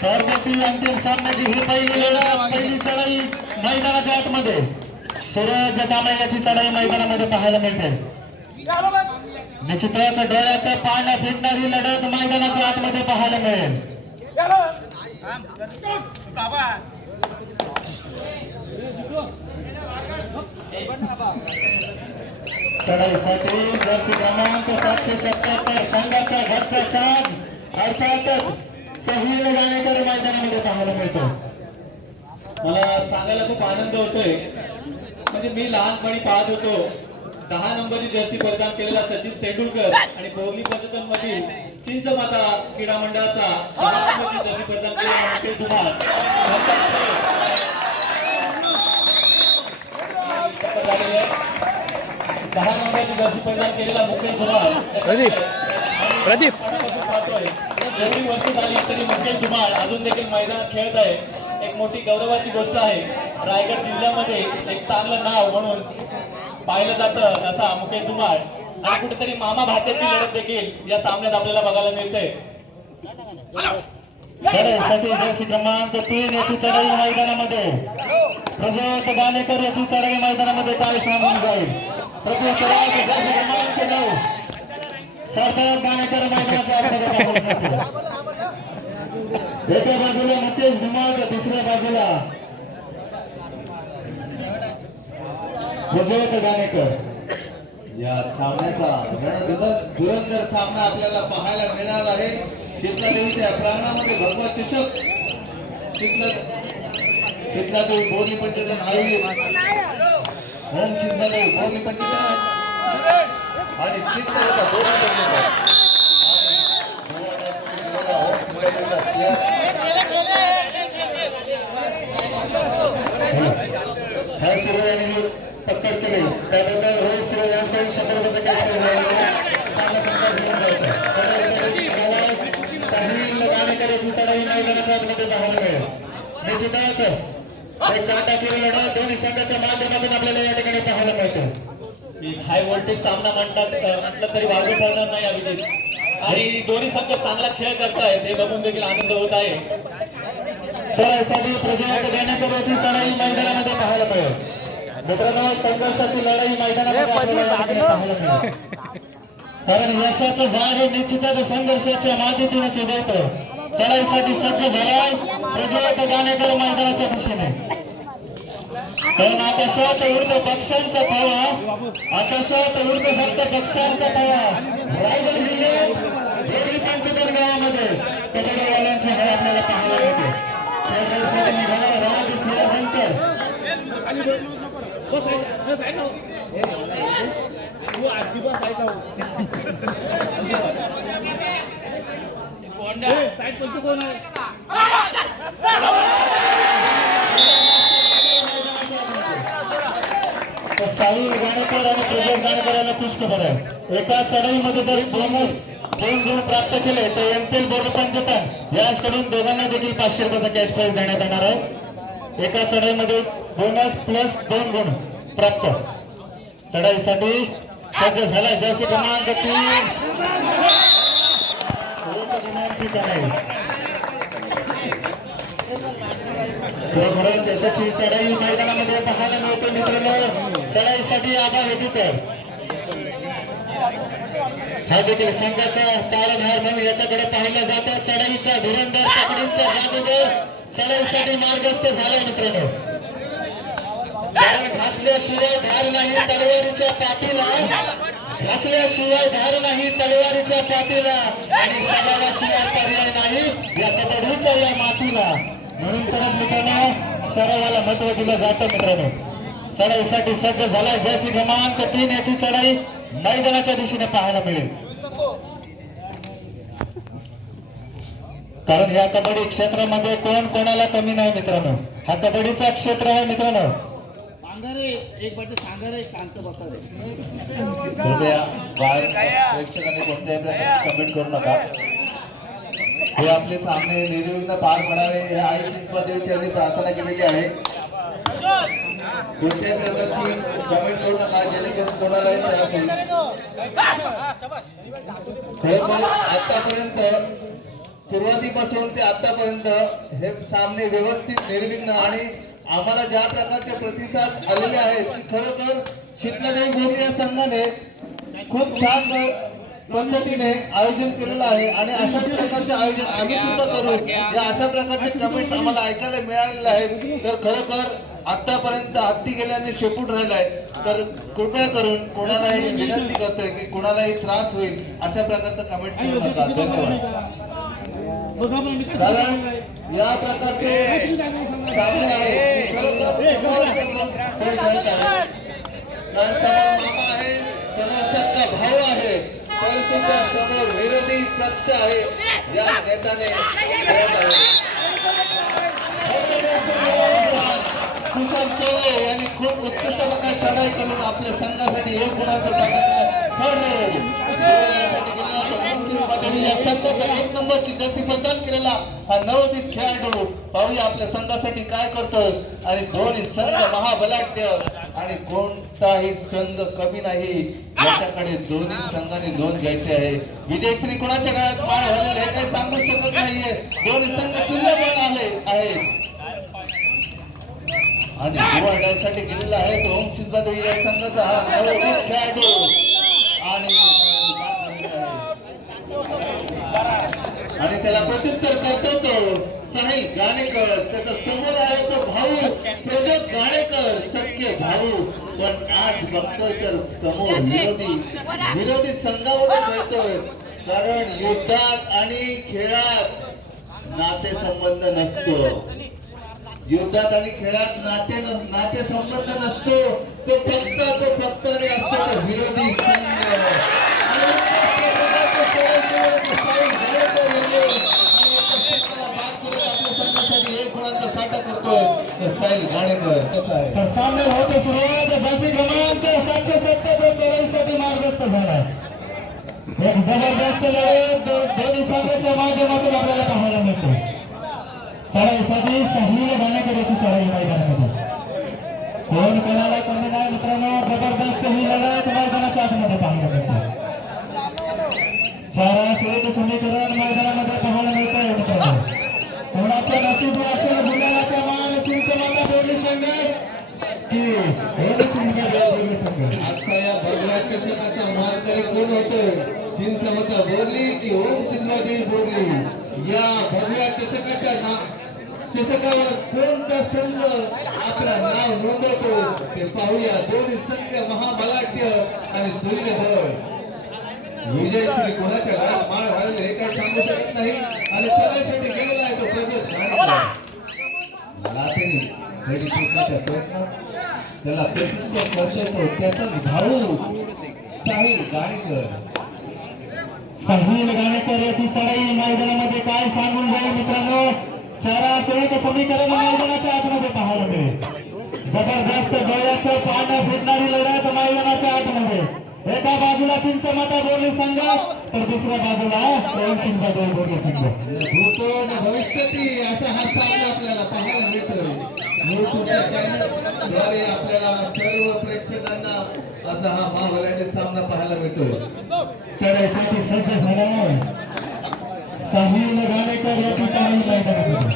स्पर्धेची अंतिम सामन्याची ही पहिली लढत, पहिली चढाई मैदानाच्या आतमध्ये. सूरज कांबळे याची चढाई मैदानामध्ये पाहायला मिळते. निश्चितच डोळ्याचं पाणी फिरणारी लढत मैदानाच्या आतमध्ये पाहायला मिळेल. चढाईसाठी जर्सी क्रमांक 777 संघाचा घरचा साज अर्थातच सहील गाणेकर मैदानामध्ये पाहायला मिळतो. मला सांगायला खूप आनंद होतोय, म्हणजे मी लहानपणी पाहत होतो 10 नंबरची जर्सी परिधान केलेला सचिन तेंडुलकर आणि बोरली पर्यटन मधील चिंचमाता क्रीडा मंडळाचा 6 नंबरची जर्सी परिधान केलेला मोठे धुमाळ 10 नंबरची जर्सी परिधान केलेला मुकेश धुमाळ प्रदीप एवढी वर्ष झाली तरी मुकेश धुमाळ अजून देखील मैदानात खेळत आहे. एक मोठी गौरवाची गोष्ट आहे. रायगड जिल्ह्यामध्ये एक चांगलं नाव म्हणून पाहिलं जातं असा मुकेश धुमाळ आणि कुठेतरी मामा भाच्याची लढत देखील या सामन्यात आपल्याला बघायला मिळते. चढाईसाठी जर्सी क्रमांक 3 याची चढाई मैदानामध्ये. प्रज्योत गाणेकर याची चढाई मैदानामध्ये काय सांगून जाईल. प्रज्योत जर्सी क्रमांक 9 सरदार गाणेकर मैदानाच्या आतमध्ये पाहायला मिळते. एका बाजूला मुकेश धुमाळ, दुसऱ्या बाजूला प्रज्योत गाणेकर. या सामन्याचा धुरंधर सामना आपल्याला पाहायला मिळणार आहे. शीतला देवीच्या प्रांगणामध्ये भगवा चषक शीतला देवी बोरली पंचायत आयोजित होम चिंचमध्ये बोरली पंचायत आणि चिंचवडचा बोरली पंचायत ह्या सुरू यांनी पक्कर केले त्याबद्दल रोहित सुरू यांच्याकडून 100 रुपयाचा कॅश सामना संघास घेऊन जायचा. साहिल गाणेकर याची चढाई मैदानाच्या आतमध्ये पाहायला मिळेल. निश्चितच एक काटाकीर लढत दोन्ही संघाच्या माध्यमातून आपल्याला या ठिकाणी पाहायला मिळते. हाय व्होल्टेज सामना म्हटलं तरी वावगे ठरणार नाही अभिजित. आणि दोन्ही संघ चांगला खेळ करतायत हे बघून देखील आनंद होत आहे. चढाईसाठी प्रज्योत गाणेकर याची चढाई मैदानामध्ये पाहायला मिळेल. मित्रांनो, संघर्षाची लढाई मैदानामध्ये आपल्याला या ठिकाणी पाहायला मिळेल. कारण यशाचं झाड हे निश्चितच संघर्षाच्या माध्यमातूनच उगवतं. चढाईसाठी सज्ज झालाय प्रज्योत गाणेकर मैदानाच्या दिशेने. कारण आकाशात उडतो पक्ष्यांचा थवा, आकाशात उडतो फक्त पक्ष्यांचा थवा. रायगड जिल्ह्यात बोरली पंचगड गावामध्ये कबड्डीवाल्यांची हवा आपल्याला पाहायला मिळते. चढाईसाठी निघाला राज सिंहकर. साहिल गाणेकर आणि प्रज्योत गाणेकर यांना खुश खबर आहे. एका चढाईमध्ये जर बोनस 2 गुण प्राप्त केले तर एमपीएल बोर्ड पंचतन याचकडून दोघांना देखील 500 रुपयाचा कॅश प्राइज देण्यात येणार आहे. एका चढाईमध्ये बोनस प्लस 2 गुण प्राप्त. चढाईसाठी सज्ज झाला जर्सी क्रमांक 3 गुणांची चढाई. खरोखरच यशस्वी चढाई मैदानामध्ये पाहायला मिळते. मित्रांनो, चढाईसाठी आभार होती तर हा देखील संघाचा तालधार म्हणून याच्याकडे पाहिलं जातं. चढाईचा धुरंधर पकडींचा जादूगर चढाईसाठी मार्गस्थ झाला. मित्रांनो, कारण घासल्याशिवाय धार नाही तलवारीच्या पाठीला, घासल्याशिवाय धार नाही तलवारीच्या पाठीला आणि सरावाशिवाय पर्याय नाही या कबड्डीच्या या मातीला. म्हणून तरच मित्रांनो सरावाला महत्व दिलं जातं. मित्रांनो, चढाईसाठी सज्ज झालाय जर्सी क्रमांक 3 याची चढाई मैदानाच्या दिशेने पाहायला मिळेल. कारण या कबड्डी क्षेत्रामध्ये कोण कोणाला कमी नाही. मित्रांनो, हा कबड्डीचा क्षेत्र आहे. मित्रांनो, एक बाजू सांगा रे, शांत बसा रे. कृपया प्रेक्षकांनी कोणत्याही प्रकारची कमेंट करू नका. हे आपले सामने निर्विघ्न पार पडावे हे आई चिंचमादेवीची यांनी प्रार्थना केलेली आहे. कोणत्याही प्रकारची कमेंट करू नका जेणेकरून कोणालाही त्रास होईल. आतापर्यंत सुरुवातीपासून ते आतापर्यंत हे सामने व्यवस्थित निर्विघ्न आणि आम्हाला ज्या प्रकारचे प्रतिसाद आलेले आहेत की खरोखर शितलादेवी बोरली या संघाने खूप छान पद्धतीने आयोजन केलेलं आहे आणि अशाच प्रकारचे आयोजन आम्ही सुद्धा करू या अशा प्रकारचे कमेंट्स आम्हाला ऐकायला मिळालेले आहेत. तर खरोखर आतापर्यंत हत्ती गेल्याने शेपूट राहिलाय. तर कृपया करून कोणालाही विनंती करतोय की कोणालाही त्रास होईल अशा प्रकारचं कमेंट्स करू नका. धन्यवाद. कारण या प्रकारचे सामने आहेत की खरोखर समोरचा जो खेळ खेळत आहे, कारण समोर मामा आहे, समोर सक्का भाऊ आहे, तरी सुद्धा समोर विरोधी पक्ष आहे या नेत्याने खेळत आहे. सुशांत चौले यांनी खूप उत्कृष्ट प्रकारे चढाई करून आपल्या संघासाठी एक गुणाचं या संघाचा एक नंबरची जशी प्रदान केलेला हा नवोदित खेळाडू पाहूया आपल्या संघासाठी काय करतोय. आणि दोन्ही संघ महाबलाढ्य आणि कोणताही संघ कमी नाही याच्याकडे दोन्ही संघांनी नोंद घ्यायची आहे. विजयश्री कोणाच्या काळात पाळ झालेले हे काही सांगू शकत नाहीये. दोन्ही संघ तुल्यबळ आले आहेत आणि निवडण्यासाठी गेलेला आहे तो ओम चिंतादेवी या संघाचा हा नवोदित खेळाडू आणि त्याला प्रत्युत्तर करतो तो साहिल गाणेकर. त्याचा समोर आहे तो भाऊ प्रजोत गाणेकर, सख्खे भाऊ. पण आज बघतोय तर समोर विरोधी संघामध्ये खेळतोय. कारण युद्धात आणि खेळात नातेसंबंध नसतो. युद्धात आणि खेळात नातेसंबंध नसतो. तो फक्त असतो तो विरोधी संघ. साहिल गाणेकर सामने होते सुरुवात जशी क्रमांक 770 चढाईसाठी मार्गस्थ झालाय. एक जबरदस्त लढत दोन्ही संघाच्या माध्यमातून आपल्याला पाहायला मिळते. चढाईसाठी साहिल गाणेकरची चढाई मैदानामध्ये कोण कोणाला कमी नाही मित्रांनो. जबरदस्त ही लढत मैदानाच्या आतमध्ये पाहायला मिळते. चारास एक समीकरण मैदानामध्ये पाहायला मिळतंय मित्रांनो. कोणाच्या नशिबी असेल गुलालाचा मान चिंचमाता बोरली संघ की बोरली संघ. आजचा या भगव्या चषकाचा मानकरी कोण होतोय? चिंचमाता बोरली की ओम चिंचमादेवी बोरली? या भगव्या चषकावर कोणता संघ आपला नाव नोंदवतो ते पाहूया. दोन्ही संघ महाबलाढ्य आणि तुल्यबळ. विजयश्री कोणाच्या घरात माळ घालले हे काही सांगू शकत नाही आणि चढाईसाठी गेलेला आहे तो प्रजोत गाणेकर. लाटेने घडी फेकण्याचा प्रयत्न त्याला प्रत्युत्तर करतो त्याचाच भाऊ साहिल गाणेकर. साहिल गाणेकर याची चढाई मैदानामध्ये काय सांगून जाईल मित्रांनो. चारास एक समीकरण मैदानाच्या आतमध्ये पाहायला मिळेल. जबरदस्त डोळ्याचं पानं फुटणारी लढत मैदानाच्या आतमध्ये. एका बाजूला चिंचमाता बोरली संघ तर दुसऱ्या बाजूला ओम चिंचमादेवी बोरली संघ. भूतो न भविष्यती असा हा सामना आपल्याला पाहायला मिळतोय. युट्यूबच्या चॅनलद्वारे आपल्याला सर्व प्रेक्षकांना असा हा महाबलाढ्य सामना पाहायला मिळतोय. चढाईसाठी सज्ज झालाय साहिल गाणेकर याची चढाई मैदानामध्ये.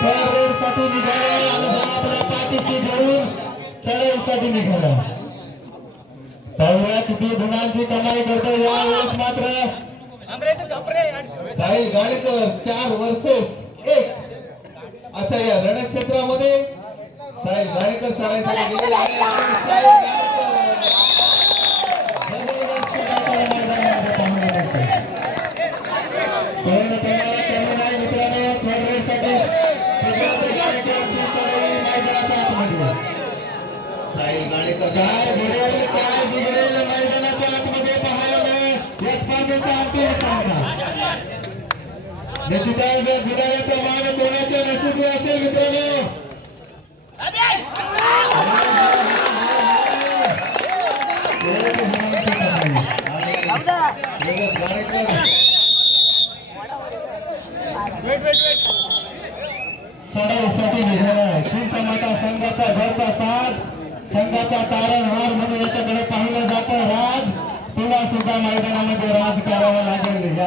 त्या रोडसाठी निघाला अनुभव आपल्या पाठीशी घेऊन चढाईसाठी निघाला. पाहूया किती गुणांची कमाई करतो यावेळेस मात्र साहिल गाणेकर 4 वर्सेस 1 अशा या रणक्षेत्रामध्ये साहिल गाणेकर चढाईसाठी गेलेला आहे आणि साहिल गाणेकर जबरदस्त गाताना मैदानामध्ये पाहायला मिळते. कोण कोणाला कमी नाही मित्रांनो. चढाईसाठी प्रजोत गाणेकरची चढाई मैदानाच्या आतमध्ये. साहिल गाणेकर काय घडेल काय बिघडेल मैदानाच्या आतमध्ये पाहायला मिळेल. या स्पर्धेचा अंतिम सामना निश्चितच गुलालाचा मान कोणाच्या नशिबी असेल मित्रांनो. चढाईसाठी निघाला चिंचमाता संघाचा घरचा साज, संघाचा तारणहार म्हणून याच्याकडे पाहिलं जातं. राज तुला सुद्धा मैदानामध्ये राज करावं लागेल.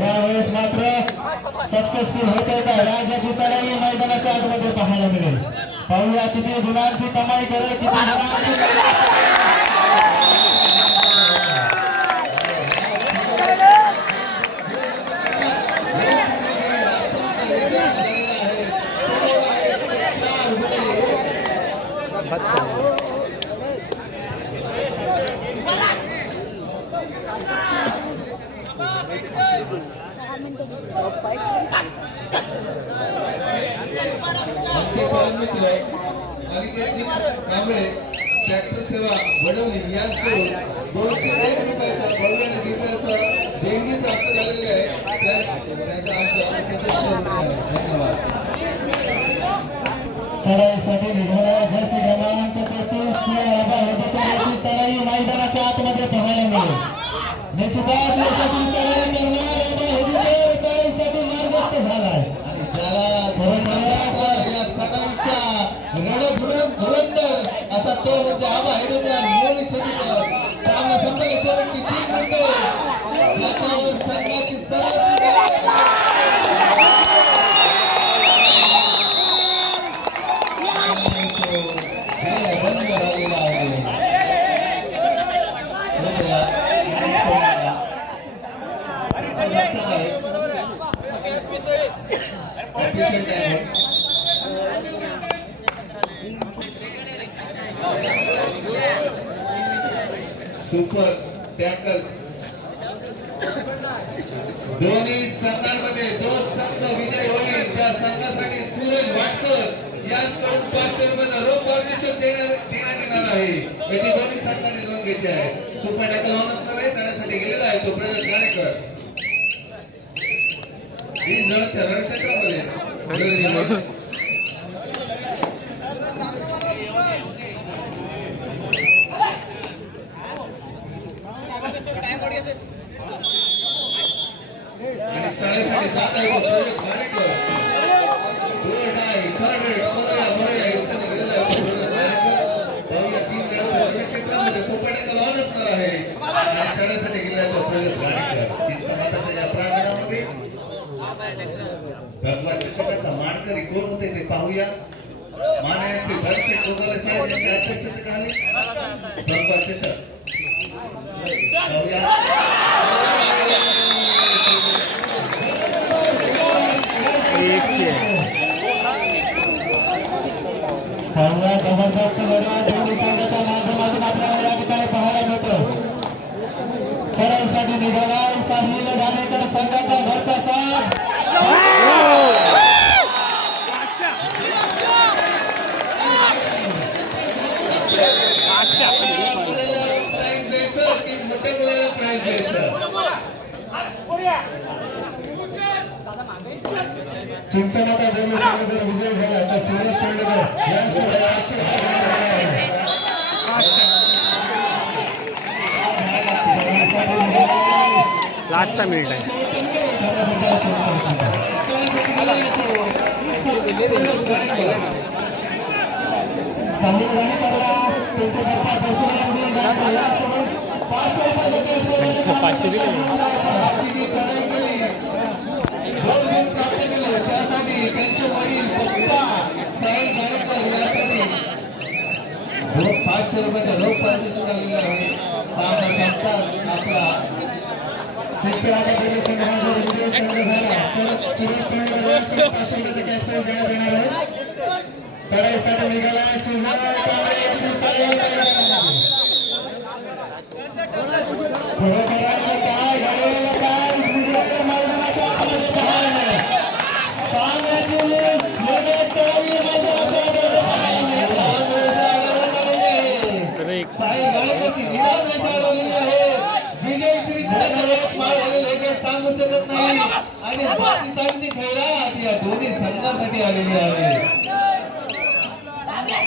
यावेळेस मात्र सक्सेसफुल होते का राजाची चढाई मैदानाच्या आतमध्ये पाहायला मिळेल. पाहूया किती गुणांची कमाई करेल, किती गुणांची आमचे पालकमित्र अनिकेतजी कांबळे ट्रॅक्टर सेवा वडवली यांच्याकडून 201 रुपयाचा भव्य आणि दिव्य असा देणगी प्राप्त झालेली आहे. त्यांचा आमचा धन्यवाद. चढाईसाठी निघाला जर्सी क्रमांक 33 हेदकरांची चढाई मैदानाच्या आतमध्ये पाहायला मिळेल. निश्चितच यशस्वी चढाई करणार हेदकर चढाईसाठी मार्गस्थ झालाय आणि त्याला या चढाईचा रणधुरंधर असा तो म्हणजे आबा हेरेकर मोडी शेतीकर सामना संपले शेवटची 3 मिनिटे याच्यावर संघाची सर्व बंद झालेला आहे. कृपया सुपर टॅकल दोन्ही संघांमध्ये जो संघ विजय होईल त्या संघासाठी सूरज वाटकर यांच्याकडून 500 रुपयाचा रोख पारितोषिक देण्यात येणार आहे. याची दोन्ही संघांनी नोंद घेतली आहे. सुपर टॅकल ऑन असणार आहे, जाण्यासाठी गेलेला आहे तो प्रगत गाडेकर. 20 जणांच्या रणक्षेत्रामध्ये आणि साडेसाठी जात आहे तो प्रगत गाडेकर. थर्ड रेट मोरया युवकांनी गेलेला आहे तो प्रगत गाडेकर. पाहूया 3 जणांच्या रणक्षेत्रामध्ये सुपर टॅकल ऑन असणार आहे आणि साडेसाठी गेलेला आहे तो प्रगत गाडेकर. 3 समाजाच्या या प्रांगणामध्ये भगवान चषकाचा मानकरी कोण होते ते पाहूया. माननीय श्री भरतशेठ गोगावले साहेब यांच्या अध्यक्षतेखाली भगवान चषक पाहूया. पाहूया जबरदस्त लढा दोन्ही संघाच्या माध्यमातून आपल्याला या ठिकाणी पाहायला मिळतो. चढाईसाठी निघाला साहिल घाणेकर संघाचा घरचा साथ. प्राइज द्यायचं की मोठ्या मुलाला प्राइज द्यायचं. चिंचणाचा दोन्ही संघ जर विजय झाला तर सुरेश तेंडुलकर यांच्याकडे लास्टचा मिनिट आहे. साहिल घाणेकरला त्यांचे पप्पा परशुरामजी घाणेकर 500 रुपये प्राप्त केले. त्यासाठी त्यांचे वडील पप्पा साहिल गाडेकर यासाठी 500 रुपयाचा रोख पारितोषिक आलेला आहे. सामना संपतात आपला चिंचणाचा दोन्ही संघाचा जर विजय संघ झाला तर सुरेश तेंडुलकर यांच्याकडे 500 रुपयाचे कॅश प्राइज देण्यात येणार आहे. चढाईसाठी निघाला सुजय कांबळे यांची चढाई खरोखरांचं काय घडवलं काय गुजरातच्या मैदानाच्या आतमध्ये पाहायला मिळेल. सामन्याची निर्णय चढाई मैदानाच्या आतमध्ये पाहायला मिळेल. साहिल गाडेकरची निराश रेषा अडवलेली आहे. विजय श्री खैरात माळवाले काही सांगू शकत नाही आणि पाकिस्तानची खैरात या दोन्ही संघासाठी आलेली आहे.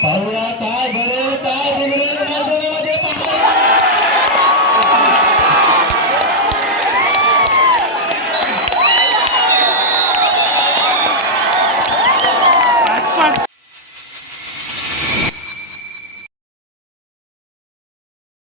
पाहूया काय घडेल काय बिघडेल